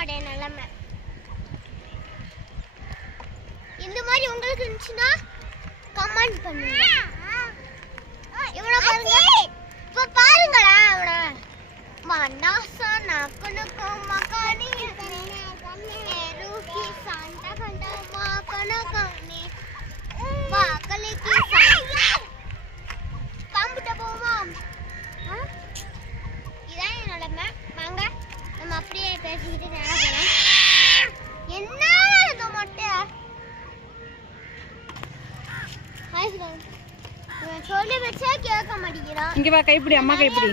என்னோட நிலைமை. இந்த மாதிரி உங்களுக்கு இருந்துச்சுன்னா கமெண்ட் பண்ணுங்க. இவனை பாருங்க, இப்ப பாருங்களா இவனை மன்னாசா நக்கனுக்கு மகானி ரூஹி சாண்டா கண்டா மகனகனி வாகலிக்கு காம்பிட்ட போமா. இதான் என் நிலைமை. வாங்க நம்ம அப்படியே பேசிக்கிட்டு நேரம் என்ன இந்த மொட்டை சொல்லி வச்சா கேட்க மாட்டேங்கிறான். இங்க வா, கைப்பிடி, அம்மா கைப்பிடி.